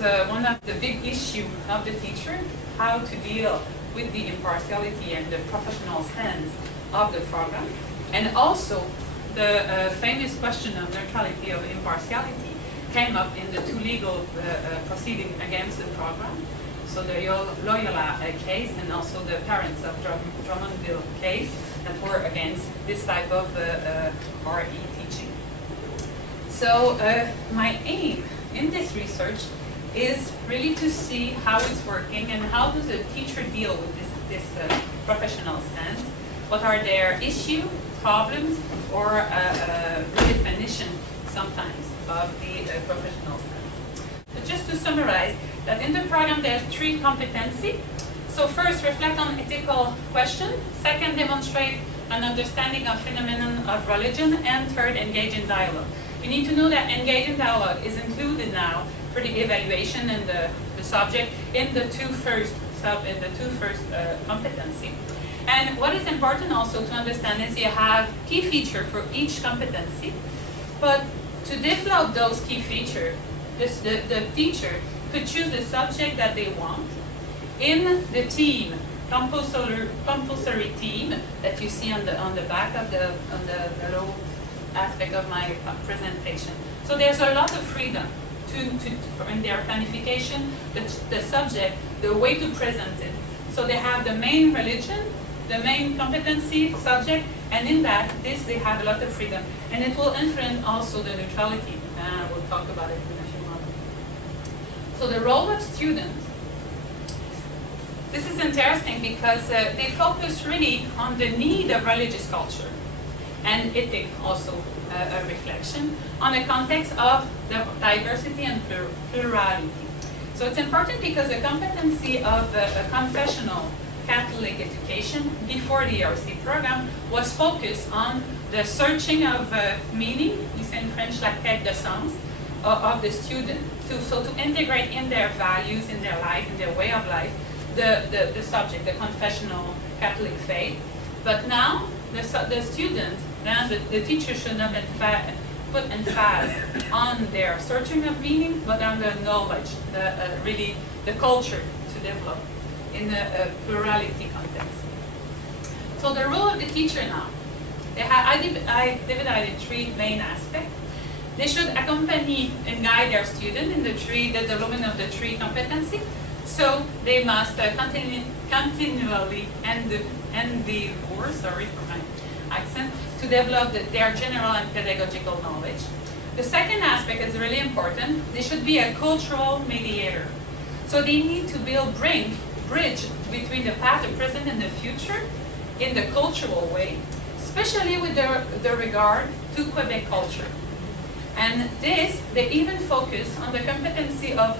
one of the big issues of the teacher, how to deal with the impartiality and the professional stance of the program. And also, the famous question of neutrality of impartiality came up in the two legal proceedings against the program. So the Loyola case and also the parents of Drummondville case that were against this type of RE teaching. So my aim in this research is really to see how it's working and how does the teacher deal with this professional stance. What are their issues, problems, or redefinition sometimes of the professional stance. So just to summarize, that in the program there's 3 competencies. So first, reflect on ethical questions. Second, demonstrate an understanding of phenomenon of religion. And third, engage in dialogue. You need to know that engage in dialogue is included now for the evaluation and the subject in the two first competency. And what is important also to understand is you have key feature for each competency, but to develop those key features, the teacher could choose the subject that they want in the team, compulsory team that you see on the back of the low aspect of my presentation. So there's a lot of freedom in their planification, the subject, the way to present it. So they have the main religion, the main competency subject, and in that, they have a lot of freedom. And it will influence also the neutrality. We'll talk about it in a few moments. So the role of students, this is interesting because they focus really on the need of religious culture and ethic, also a reflection on the context of the diversity and plurality. So it's important because the competency of a confessional Catholic education before the ERC program was focused on the searching of meaning, we say in French, la quête de sens, of the student, to integrate in their values, in their life, in their way of life, the subject, the confessional Catholic faith. But now, the student, the teacher should not put emphasis on their searching of meaning, but on the knowledge, really the culture to develop in a plurality context. So the role of the teacher now, I divided in 3 main aspects. They should accompany and guide their student in the development of the 3 competencies. So they must continually endeavor, sorry for my accent, to develop their general and pedagogical knowledge. The second aspect is really important. They should be a cultural mediator. So they need to bridge between the past, the present, and the future in the cultural way, especially with the regard to Quebec culture. And this, they even focus on the competency of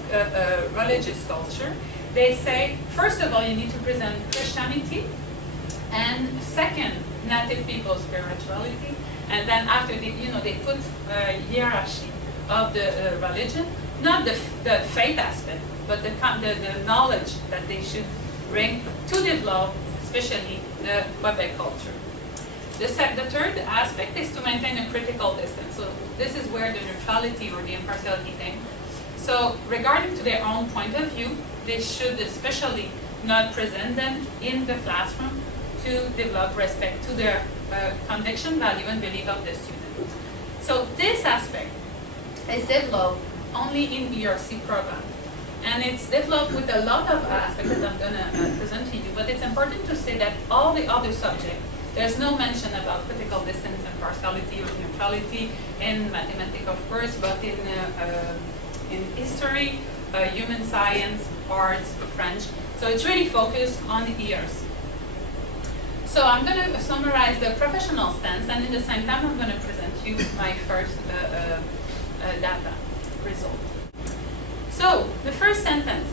religious culture. They say, first of all, you need to present Christianity, and second, Native people spirituality, and then after they put a hierarchy of the religion, not the faith aspect, but the knowledge that they should bring to develop, especially the Quebec culture. The third aspect is to maintain a critical distance. So this is where the neutrality or the impartiality thing. So regarding to their own point of view, they should especially not present them in the classroom to develop respect to their conviction, value, and belief of the student. So this aspect is developed only in ERC program. And it's developed with a lot of aspects that I'm going to present to you. But it's important to say that all the other subjects, there's no mention about critical distance, impartiality, or neutrality in mathematics, of course, but in history, human science, arts, French. So it's really focused on the ERC. So I'm going to summarize the professional stance, and in the same time, I'm going to present you my first data result. So the first sentence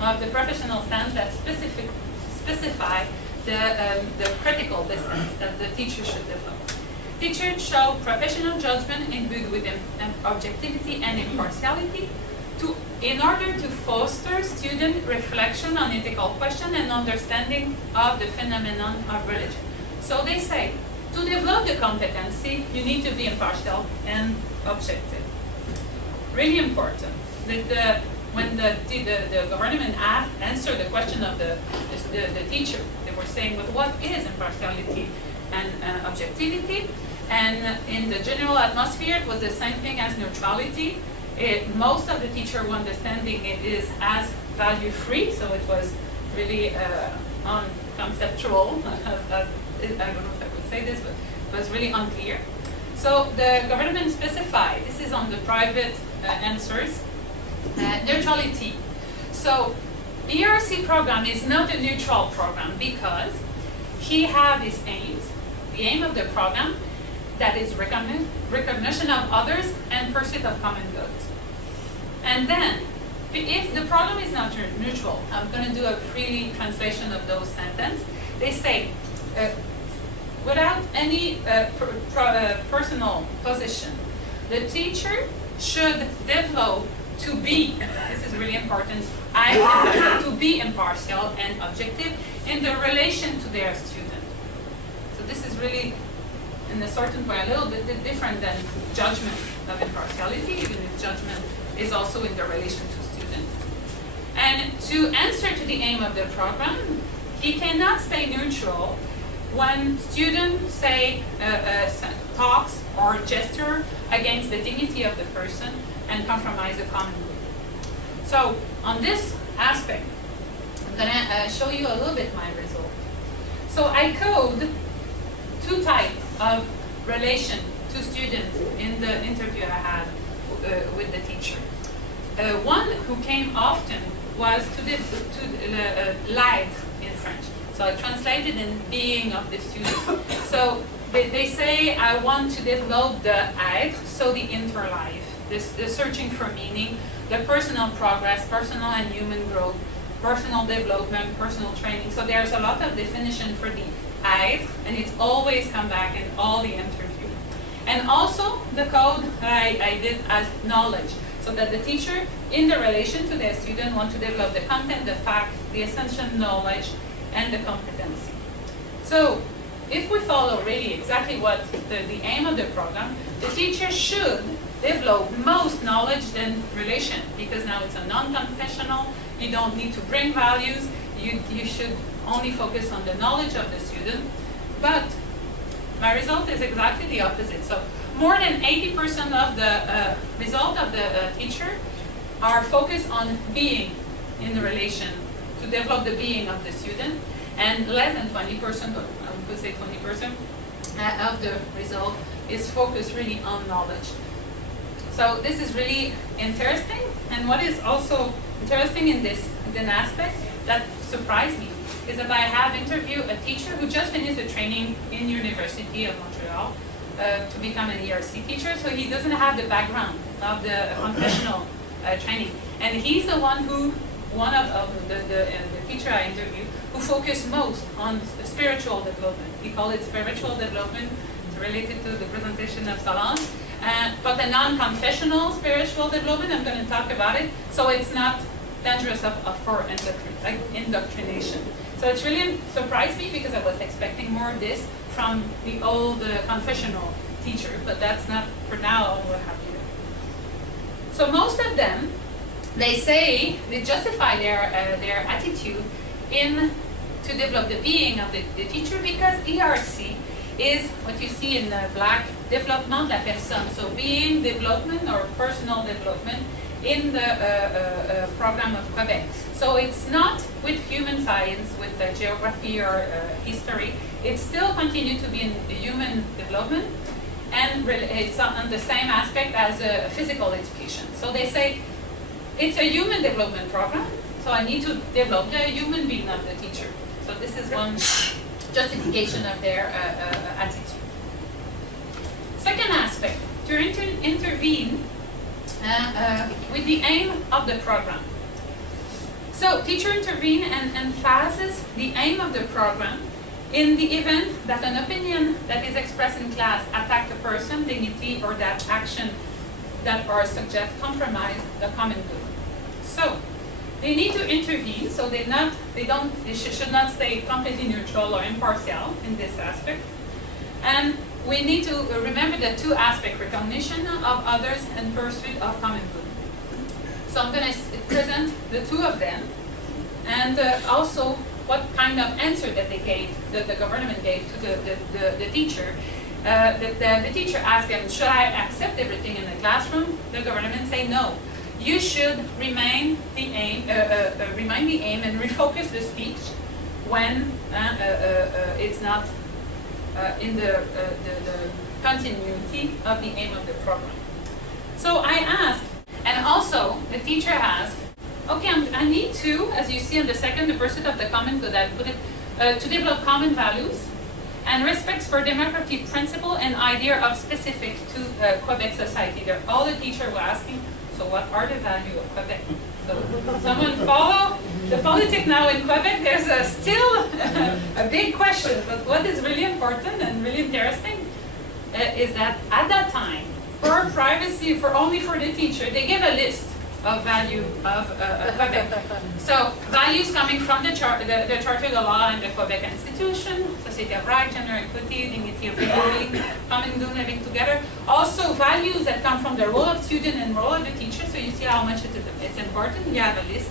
of the professional stance that specify the critical distance that the teacher should develop. Teachers show professional judgment imbued with objectivity and impartiality in order to foster student reflection on ethical questions and understanding of the phenomenon of religion. So they say, to develop the competency, you need to be impartial and objective. Really important. when the government answered the question of the teacher, they were saying, but what is impartiality and objectivity? And in the general atmosphere, it was the same thing as neutrality. Most of the teacher were understanding it is as value-free, so it was really unconceptual. I don't know if I would say this, but it was really unclear. So the government specified, this is on the private answers, neutrality. So ERC program is not a neutral program because he have his aims, the aim of the program, that is recognition of others and pursuit of common good. And then, if the program is not neutral, I'm going to do a freely translation of those sentences. They say, without any personal position, the teacher should develop to be, this is really important, to be impartial and objective in the relation to their student. So this is really, in a certain way, a little bit different than judgment of impartiality, even if judgment is also in the relation to student. And to answer to the aim of the program, he cannot stay neutral when students say, talks or gesture against the dignity of the person and compromise the common good. So on this aspect, I'm going to show you a little bit my result. So I code two types of relation to students in the interview I had with the teacher. One who came often was to l'être in French. So I translated in being of the student. So they say, I want to develop the être, so the inner life, the searching for meaning, the personal progress, personal and human growth, personal development, personal training. So there's a lot of definition for the être, and it's always come back in all the interview. And also the code I did as knowledge, so that the teacher, in the relation to their student, want to develop the content, the fact, the essential knowledge, and the competency. So if we follow really exactly what the aim of the program, the teacher should develop most knowledge than relation, because now it's a non-confessional, you don't need to bring values, you should only focus on the knowledge of the student. But my result is exactly the opposite. So more than 80% of the result of the teacher are focused on being in the relation, to develop the being of the student, and less than 20%, or I would say 20% of the result is focused really on knowledge. So this is really interesting, and what is also interesting in this aspect that surprised me is that I have interviewed a teacher who just finished a training in University of Montreal to become an ERC teacher, so he doesn't have the background of the confessional training. And he's the one who, the teacher I interviewed, who focused most on the spiritual development. He called it spiritual development. It's related to the presentation of Solange. But the non-confessional spiritual development, I'm going to talk about it, so it's not dangerous for indoctrination. So it's really surprised me because I was expecting more of this from the old confessional teacher, but that's not, for now, what have you. So most of them, they say, they justify their attitude to develop the being of the teacher because ERC is what you see in the black, développement de la personne. So being development or personal development in the program of Quebec. So it's not with human science, with geography or history. It still continues to be in human development, and it's on the same aspect as physical education. So they say it's a human development program, so I need to develop the human being of the teacher. So this is one justification of their attitude. Second aspect, to intervene with the aim of the program. So teacher intervene and emphasizes the aim of the program in the event that an opinion that is expressed in class attack the person, dignity, or that action that are suggest compromise the common good. So they need to intervene, so they should not stay completely neutral or impartial in this aspect. And we need to remember the two aspects, recognition of others and pursuit of common good. So I'm going to present the two of them, and also what kind of answer that they gave, that the government gave to the teacher. The teacher asked them, should I accept everything in the classroom? The government say no. You should remain the aim and refocus the speech when it's not in the continuity of the aim of the program. So I asked, and also the teacher asked, okay, I need to, as you see on the second, the pursuit of the common good, I put it, to develop common values and respect for democratic principle and idea of specific to Quebec society. All the teachers were asking, so what are the values of Quebec? So someone follow the politics now in Quebec. There's still a big question, but what is really important and really interesting is that at that time, for privacy, only for the teacher, they gave a list of value of Quebec. So values coming from the Charter, the law, and the Quebec Institution, society of right, gender equity, dignity of everybody, common good, living together. Also values that come from the role of student and role of the teacher. So you see how much it's important. You have a list: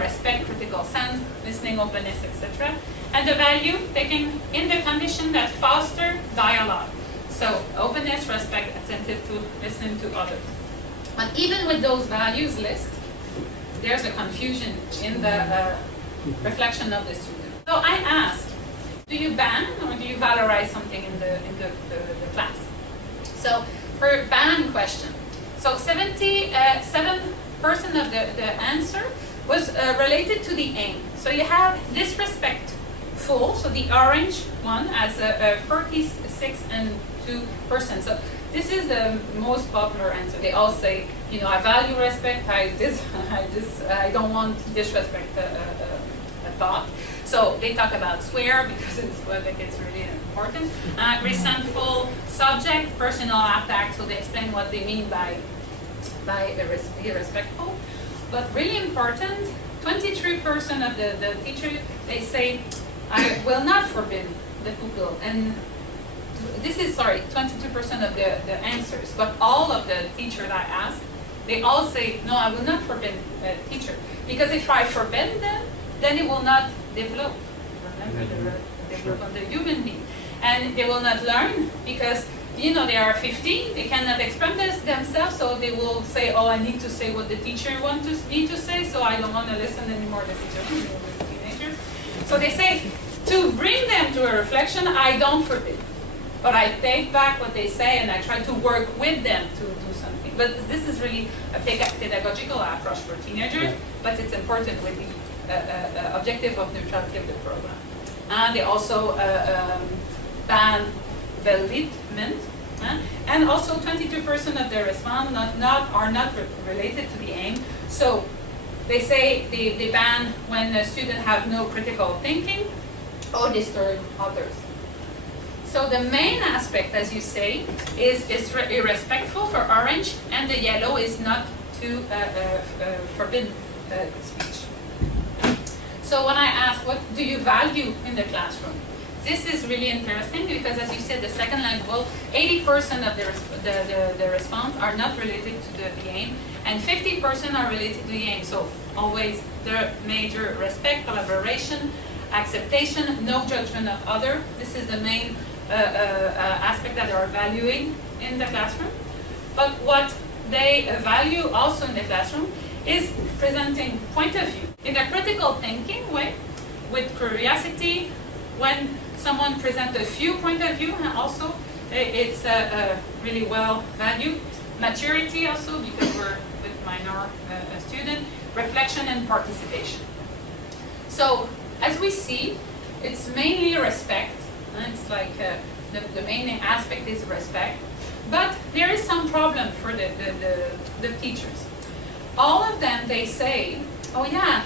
respect, critical sense, listening, openness, etc. And the value taken in the condition that foster dialogue. So openness, respect, attentive to listening to others. But even with those values list, there's a confusion in the reflection of the student. So I asked, do you ban or do you valorize something in the class? So for ban question, so 77% of the answer was related to the aim. So you have disrespectful, so the orange one as 46.2%. So this is the most popular answer. They all say, you know, I value respect. I don't want disrespect a thought. So they talk about swear because it's really important. Resentful subject, personal attack. So they explain what they mean by irrespectful. But really important, 23% of the teachers, they say, I will not forbid the pupil. And this is, 22% of the answers, but all of the teachers I asked, they all say, no, I will not forbid a teacher. Because if I forbid them, then it will not develop. Remember, the develop of the human being. And they will not learn because, you know, they are 15, they cannot express themselves, so they will say, oh, I need to say what the teacher wants me to say, so I don't want to listen anymore to the teacher, with teenagers. So they say, to bring them to a reflection, I don't forbid. But I take back what they say and I try to work with them to do something. But this is really a pedagogical approach for teenagers, but it's important with the objective of neutrality of the program. And they also ban belittlement, and also 22% of the response are not related to the aim. So they say they ban when the student have no critical thinking or disturb others. So the main aspect, as you say, is irrespectful for orange, and the yellow is not to forbid speech. So when I ask, what do you value in the classroom? This is really interesting because, as you said, the second language, 80% of the response are not related to the aim, and 50% are related to the aim. So always the major respect, collaboration, acceptation, no judgment of other. This is the main aspect that they are valuing in the classroom. But what they value also in the classroom is presenting point of view in a critical thinking way, with curiosity. When someone presents a few point of view, and also it's really well valued. Maturity also, because we're with minor student. Reflection and participation. So as we see, it's mainly respect. It's like the main aspect is respect, but there is some problem for the teachers. All of them, they say, oh yeah,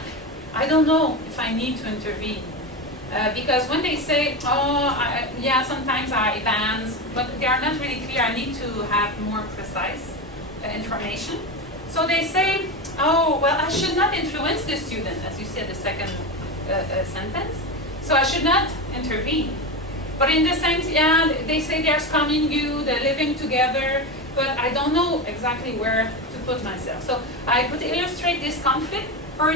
I don't know if I need to intervene. Because when they say, yeah, sometimes I ban, but they are not really clear, I need to have more precise information. So they say, oh, well, I should not influence the student, as you said, the second sentence. So I should not intervene. But in the sense, yeah, they say there's common good, they're living together, but I don't know exactly where to put myself. So I could illustrate this conflict for